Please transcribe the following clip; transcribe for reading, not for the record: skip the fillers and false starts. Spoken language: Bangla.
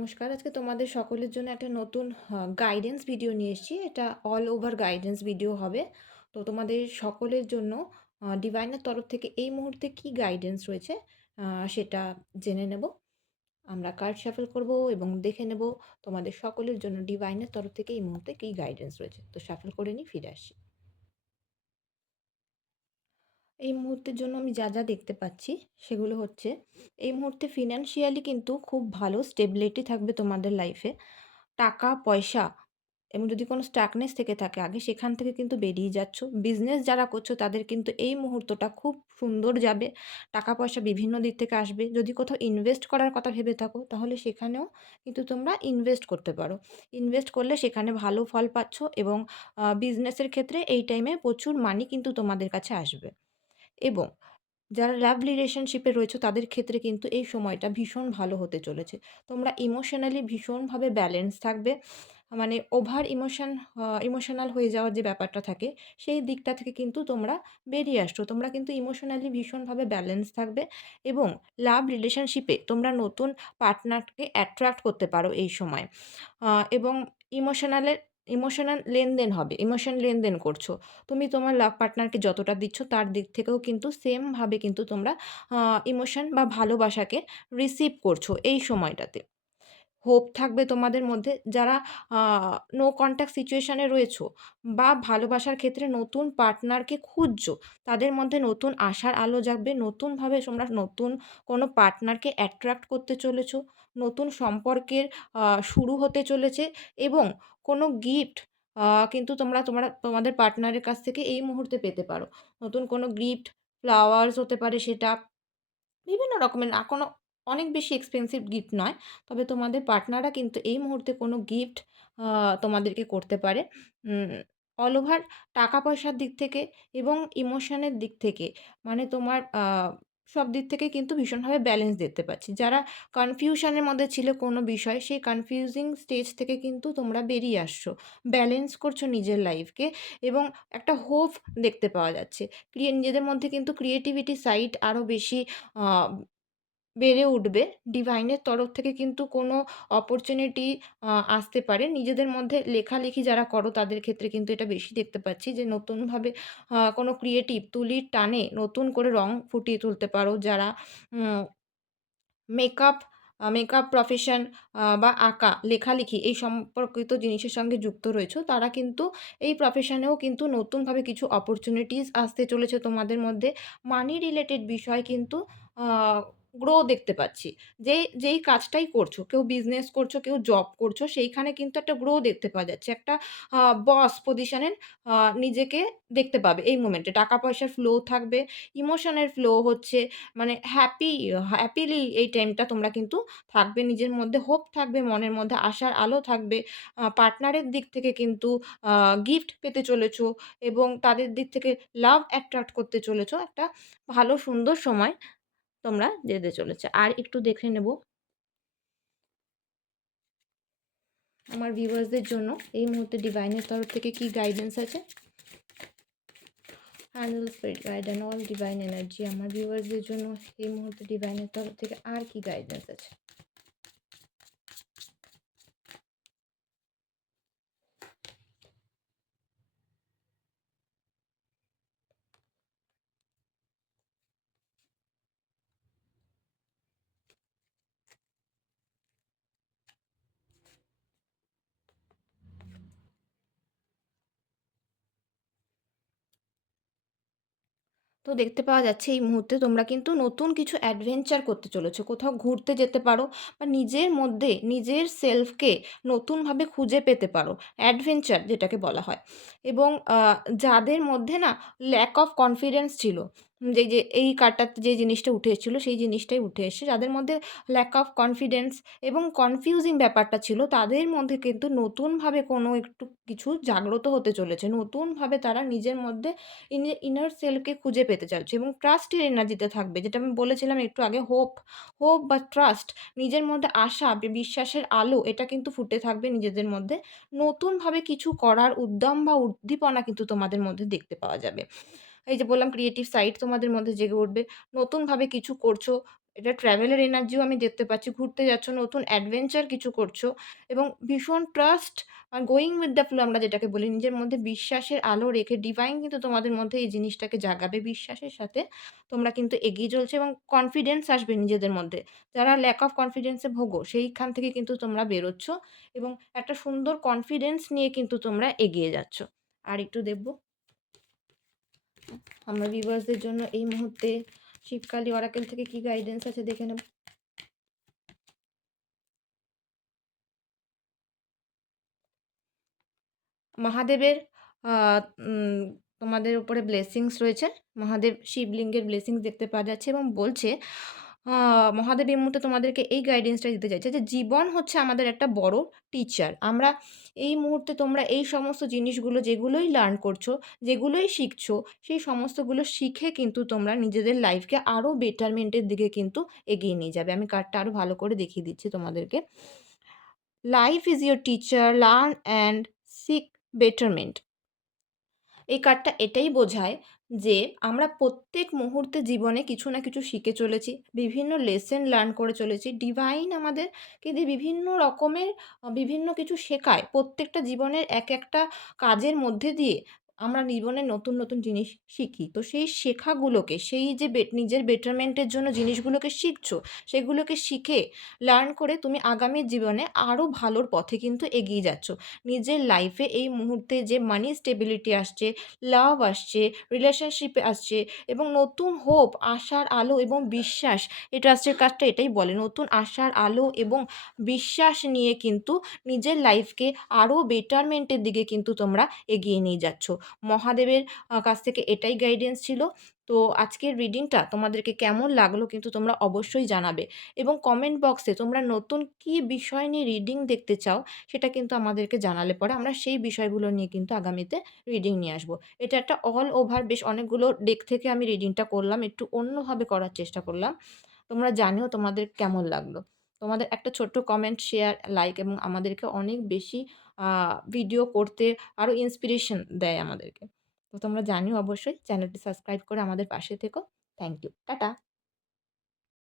নমস্কার। আজকে তোমাদের সকলের জন্য একটা নতুন গাইডেন্স ভিডিও নিয়ে এসেছি। এটা অল ওভার গাইডেন্স ভিডিও হবে। তো তোমাদের সকলের জন্য ডিভাইনের তরফ থেকে এই মুহূর্তে কী গাইডেন্স রয়েছে সেটা জেনে নেব। আমরা কার্ড শাফল করব এবং দেখে নেব তোমাদের সকলের জন্য ডিভাইনের তরফ থেকে এই মুহূর্তে কী গাইডেন্স রয়েছে। তো শাফল করে নিই, ফিরে আসি। এই মুহূর্তের জন্য আমি যা যা দেখতে পাচ্ছি সেগুলো হচ্ছে, এই মুহূর্তে ফিনান্সিয়ালি কিন্তু খুব ভালো স্টেবিলিটি থাকবে তোমাদের লাইফে। টাকা পয়সা এবং যদি কোনো স্টাকনেস থেকে থাকে আগে, সেখান থেকে কিন্তু বেরিয়ে যাচ্ছ। বিজনেস যারা করছো তাদের কিন্তু এই মুহূর্তটা খুব সুন্দর যাবে। টাকা পয়সা বিভিন্ন দিক থেকে আসবে। যদি কোথাও ইনভেস্ট করার কথা ভেবে থাকো তাহলে সেখানেও কিন্তু তোমরা ইনভেস্ট করতে পারো। ইনভেস্ট করলে সেখানে ভালো ফল পাচ্ছ এবং বিজনেসের ক্ষেত্রে এই টাইমে প্রচুর মানি কিন্তু তোমাদের কাছে আসবে। এবং যারা লাভ রিলেশনশিপে রয়েছে তাদের ক্ষেত্রে কিন্তু এই সময়টা ভীষণ ভালো হতে চলেছে। তোমরা ইমোশনালি ভীষণভাবে ব্যালেন্স থাকবে। মানে ওভার ইমোশনাল হয়ে যাওয়ার যে ব্যাপারটা থাকে, সেই দিকটা থেকে কিন্তু তোমরা বেরিয়ে আসছো। তোমরা কিন্তু ইমোশনালি ভীষণভাবে ব্যালেন্স থাকবে এবং লাভ রিলেশনশিপে তোমরা নতুন পার্টনারকে অ্যাট্রাক্ট করতে পারো এই সময়। এবং ইমোশনালের ইমোশনাল লেনদেন হবে। ইমোশন লেনদেন করছো। তুমি তোমার লাভ পার্টনারকে যতটা দিচ্ছ তার দিক থেকেও কিন্তু সেমভাবে কিন্তু তোমরা ইমোশন বা ভালোবাসাকে রিসিভ করছো এই সময়টাতে। হোপ থাকবে তোমাদের মধ্যে, যারা আ নো কনট্যাক্ট সিচুয়েশন এ রয়েছো বা ভালোবাসার ক্ষেত্রে নতুন পার্টনারকে খুঁজছো, তাদের মধ্যে নতুন আশার আলো জাগবে। নতুনভাবে তোমরা নতুন কোনো পার্টনারকে অ্যাট্রাক্ট করতে চলেছো। নতুন সম্পর্কের শুরু হতে চলেছে এবং কোনো গিফট কিন্তু তোমরা তোমাদের পার্টনারের কাছ থেকে এই মুহূর্তে পেতে পারো। নতুন কোনো গিফট, ফ্লাওয়ার্স হতে পারে সেটা। বিভিন্ন রকমের, না কোনো অনেক বেশি এক্সপেন্সিভ গিফট নয়। তবে তোমাদের পার্টনাররা কিন্তু এই মুহূর্তে কোনো গিফট আ তোমাদেরকে করতে পারে। উম অল ওভার টাকা-পয়সার দিক থেকে এবং ইমোশনের দিক থেকে, মানে তোমার সব দিক থেকে কিন্তু ভীষণভাবে ব্যালেন্স দেখতে পাচ্ছি। যারা কনফিউশন এর মধ্যে ছিলে কোনো বিষয়, সেই কনফিউজিং স্টেজ থেকে কিন্তু তোমরা বেরিয়ে আসছো। ব্যালেন্স করছো নিজের লাইফকে এবং একটা হোপ দেখতে পাওয়া যাচ্ছে। নিজেদের মধ্যে কিন্তু ক্রিয়েটিভিটি সাইড আরও বেশি আ বেড়ে উঠবে। ডিভাইনের তরফ থেকে কিন্তু কোনো অপরচুনিটি আসতে পারে। নিজেদের মধ্যে লেখালেখি যারা করো তাদের ক্ষেত্রে কিন্তু এটা বেশি দেখতে পাচ্ছি যে নতুনভাবে কোনো ক্রিয়েটিভ তুলির টানে নতুন করে রং ফুটিয়ে তুলতে পারো। যারা উম মেকআপ মেকআপ প্রফেশন বা আঁকা, লেখালেখি এই সম্পর্কিত জিনিসের সঙ্গে যুক্ত রয়েছো, তারা কিন্তু এই প্রফেশনেও কিন্তু নতুনভাবে কিছু অপরচুনিটিস আসতে চলেছে তোমাদের মধ্যে। মানি রিলেটেড বিষয় কিন্তু আ গ্রো দেখতে পাচ্ছি। যেই কাজটাই করছো, কেউ বিজনেস করছো, কেউ জব করছো, সেইখানে কিন্তু একটা গ্রো দেখতে পাওয়া যাচ্ছে। একটা বস পজিশনের আ নিজেকে দেখতে পাবে এই মোমেন্টে। টাকা পয়সার ফ্লো থাকবে, ইমোশনের ফ্লো হচ্ছে। মানে হ্যাপিলি এই টাইমটা তোমরা কিন্তু থাকবে। নিজের মধ্যে হোপ থাকবে, মনের মধ্যে আশার আলো থাকবে। পার্টনারের দিক থেকে কিন্তু আ গিফট পেতে চলেছো এবং তাদের দিক থেকে লাভ অ্যাট্রাক্ট করতে চলেছো। একটা ভালো সুন্দর সময় তোমরা যেতে চলেছে। আর একটু দেখে নেব আমার ভিউয়ার্সদের জন্য এই মুহূর্তে ডিভাইনের তরফ থেকে কি গাইডেন্স আছে। Handle spirit guide and all divine energy, আমার ভিউয়ার্সদের জন্য এই মুহূর্তে ডিভাইনের তরফ থেকে আর কি গাইডেন্স আছে। তো দেখতে পাওয়া যাচ্ছে এই মুহূর্তে তোমরা কিন্তু নতুন কিছু অ্যাডভেঞ্চার করতে চলেছো। কোথাও ঘুরতে যেতে পারো বা নিজের মধ্যে নিজের সেলফকে নতুনভাবে খুঁজে পেতে পারো। অ্যাডভেঞ্চার যেটাকে বলা হয়। এবং যাদের মধ্যে না ল্যাক অফ কনফিডেন্স ছিল, যে এই কার্ডটাতে যে জিনিসটা উঠে এসেছিলো সেই জিনিসটাই উঠে এসেছে। যাদের মধ্যে ল্যাক অফ কনফিডেন্স এবং কনফিউজিং ব্যাপারটা ছিল, তাদের মধ্যে কিন্তু নতুনভাবে কোনো একটু কিছু জাগ্রত হতে চলেছে। নতুনভাবে তারা নিজের মধ্যে ইনার সেলফকে খুঁজে পেতে চাইছে এবং ট্রাস্টের এনার্জিতে থাকবে। যেটা আমি বলেছিলাম একটু আগে, হোপ বা ট্রাস্ট, নিজের মধ্যে আশা, বিশ্বাসের আলো, এটা কিন্তু ফুটে থাকবে নিজেদের মধ্যে। নতুনভাবে কিছু করার উদ্যম বা উদ্দীপনা কিন্তু তোমাদের মধ্যে দেখতে পাওয়া যাবে। এই যে বললাম, ক্রিয়েটিভ সাইড তোমাদের মধ্যে জেগে উঠবে। নতুনভাবে কিছু করছো, এটা ট্রাভেলের এনার্জিও আমি দেখতে পাচ্ছি। ঘুরতে যাচ্ছ, নতুন অ্যাডভেঞ্চার কিছু করছো এবং ভীষণ trust are going with the flow আমরা যেটাকে বলি, নিজের মধ্যে বিশ্বাসের আলো রেখে ডিভাইন কিন্তু তোমাদের মধ্যে এই জিনিসটাকে জাগাবে। বিশ্বাসের সাথে তোমরা কিন্তু এগিয়ে চলছো এবং কনফিডেন্স আসবে নিজেদের মধ্যে। যারা ল্যাক অফ কনফিডেন্স এ ভোগো, সেইখান থেকে কিন্তু তোমরা বেরোচ্ছ এবং একটা সুন্দর কনফিডেন্স নিয়ে কিন্তু তোমরা এগিয়ে যাচ্ছ। আর একটু দেখব আমরা ভিউয়ার্সদের জন্য এই মুহূর্তে শিবকালী অরাকেল থেকে কি গাইডেন্স আছে দেখে নেব। মহাদেবের আ উম তোমাদের উপরে ব্লেসিংস রয়েছে। মহাদেব শিবলিঙ্গের ব্লেসিংস দেখতে পাওয়া যাচ্ছে এবং বলছে আ মহাদেব এই মুহূর্তে তোমাদেরকে এই গাইডেন্সটা দিতে চাইছে যে জীবন হচ্ছে আমাদের একটা বড় টিচার। আমরা এই মুহূর্তে তোমরা এই সমস্ত জিনিসগুলো যেগুলোই লার্ন করছো, যেগুলোই শিখছো, সেই সমস্তগুলো শিখে কিন্তু তোমরা নিজেদের লাইফকে আরো বেটারমেন্ট এর দিকে কিন্তু এগিয়ে নিয়ে যাবে। আমি কার্ডটা আরো ভালো করে দেখিয়ে দিচ্ছি তোমাদেরকে। Life is your teacher, learn and seek betterment. এই কার্ডটা এটাই বোঝায় যে আমরা প্রত্যেক মুহূর্তে জীবনে কিছু না কিছু শিখে চলেছি। বিভিন্ন লেসন লার্ন করে চলেছি। ডিভাইন আমাদেরকে দিয়ে বিভিন্ন রকমের বিভিন্ন কিছু শেখায়। প্রত্যেকটা জীবনের এক একটা কাজের মধ্যে দিয়ে আমরা জীবনে নতুন, নতুন জিনিস শিখি। তো সেই শেখাগুলোকে সেই যে নিজের বেটারমেন্ট এর জন্য জিনিসগুলোকে শিখছো, সেগুলোকে শিখে লার্ন করে তুমি আগামী জীবনে আরো ভালোর পথে কিন্তু এগিয়ে যাচ্ছ। নিজের লাইফে এই মুহূর্তে যে মানি স্টেবিলিটি আসছে, লাভ আসছে, রিলেশনশিপ আসছে এবং নতুন হোপ, আশার আলো এবং বিশ্বাস, এই ট্রাস্টের কার্ডটা এটাই বলে। নতুন আশার আলো এবং বিশ্বাস নিয়ে কিন্তু নিজের লাইফকে আরো বেটারমেন্ট এর দিকে কিন্তু তোমরা এগিয়ে নিয়ে যাচ্ছ। মহাদেবের কাছ থেকে এটাই গাইডেন্স ছিল। তো আজকের রিডিংটা তোমাদেরকে কেমন লাগলো কিন্তু তোমরা অবশ্যই জানাবে এবং কমেন্ট বক্সে তোমরা নতুন কী বিষয় নিয়ে রিডিং দেখতে চাও সেটা কিন্তু আমাদেরকে জানালে পরে আমরা সেই বিষয়গুলো নিয়ে কিন্তু আগামীতে রিডিং নিয়ে আসবো। এটা একটা অল ওভার বেশ অনেকগুলো ডেক থেকে আমি রিডিংটা করলাম। একটু অন্যভাবে করার চেষ্টা করলাম। তোমরা জানিও তোমাদের কেমন লাগলো। তোমাদের একটা ছোট্ট কমেন্ট, শেয়ার, লাইক এবং আমাদেরকে অনেক বেশি আ ভিডিও করতে আরো ইন্সপিরেশন দেয় আমাদেরকে। তো তোমরা জানিও অবশ্যই। চ্যানেলটি সাবস্ক্রাইব করে আমাদের পাশে থেকো। Thank you. টাটা।